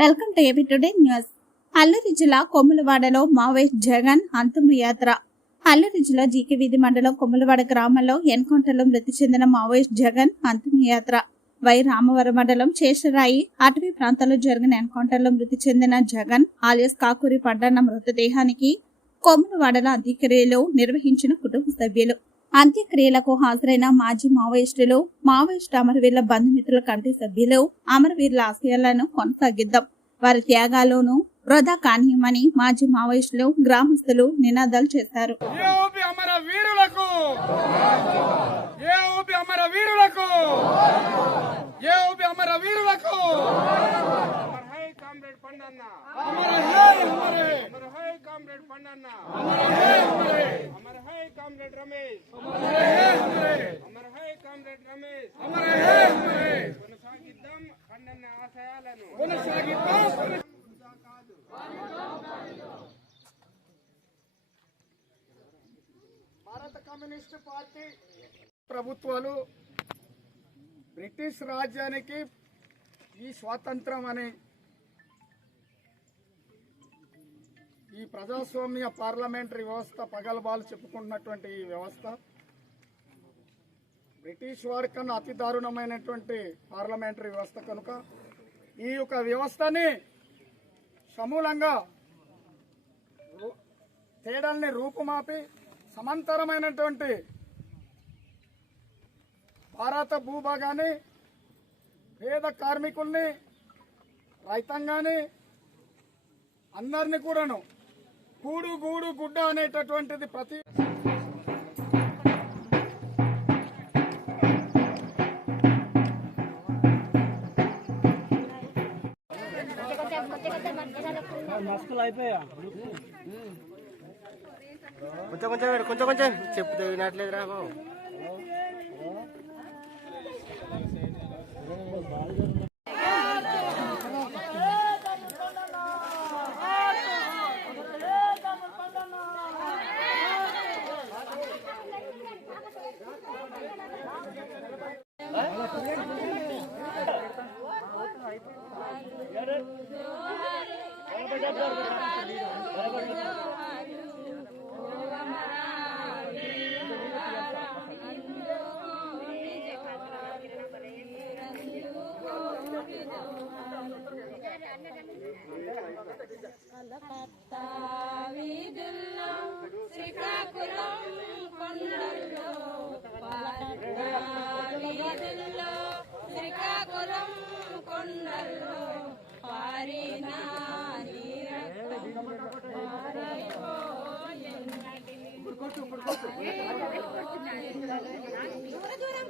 Welcome to AB today news. Alluri జిల్లా కొమ్ములవాడలో Maoist Jagan అంతిమ యాత్ర. అల్లూరి జిల్లా జీకే వీధి మండలం కొమ్ములవాడ గ్రామంలో ఎన్కౌంటర్లో మృతి చెందిన మావోయిస్ట్ జగన్ అంతిమ యాత్ర. వై రామవరం మండలం శేషరాయి అటవీ ప్రాంతాల్లో జరిగిన ఎన్కౌంటర్లో మృతి చెందిన జగన్ ఆలియస్ కాకూరి పడ్డన్న మృతదేహానికి కొమ్ములవాడలో అంత్యక్రియలు నిర్వహించిన కుటుంబ సభ్యులు. అంత్యక్రియలకు హాజరైన మాజీ మావోయిస్టులు మావోయిస్టు అమరవీరుల బంధుమిత్రుల కమిటీ సభ్యులు అమరవీరుల ఆశయాలను కొనసాగిద్దాం. వారి త్యాగాలను వృధా కానీయమని మాజీ మావోయిస్టులు గ్రామస్తులు నినాదాలు చేశారు. అమర అమర హై కామ్రేడ్ పండన్న అమర్ హై అమరే అమర్ హై కామ్రేడ్ పండన్న అమర్ హై అమరే అమర్ హై కామ్రేడ్ రమేష్ అమర్ హై అమరే అమర్ హై కామ్రేడ్ రమేష్ అమర్ హై అమరే కొనసాగిద్దాం పండన్న ఆశయాలను కొనసాగిద్దాం భారత కమ్యూనిస్ట్ పార్టీ ప్రభుత్వాలు బ్రిటిష్ రాజ్యానికి ఈ స్వాతంత్రం అనే ఈ ప్రజాస్వామ్య పార్లమెంటరీ వ్యవస్థ పగలబాలు చెప్పుకుంటున్నటువంటి ఈ వ్యవస్థ బ్రిటిష్ వారి కన్నా అతి దారుణమైనటువంటి పార్లమెంటరీ వ్యవస్థ కనుక ఈ యొక్క వ్యవస్థని సమూలంగా రూ- తేడాల్ని రూపుమాపి సమాంతరమైనటువంటి భారత భూభాగాన్ని పేద కార్మికుల్ని రైతాంగాన్ని అందరినీ కూడాను గూడు గూడు గుడ్డ అనేటటువంటిది ప్రతి కొంచెం కొంచెం కొంచెం కొంచెం చెప్తే వినట్లేదురా బాబు. దూరం దూరం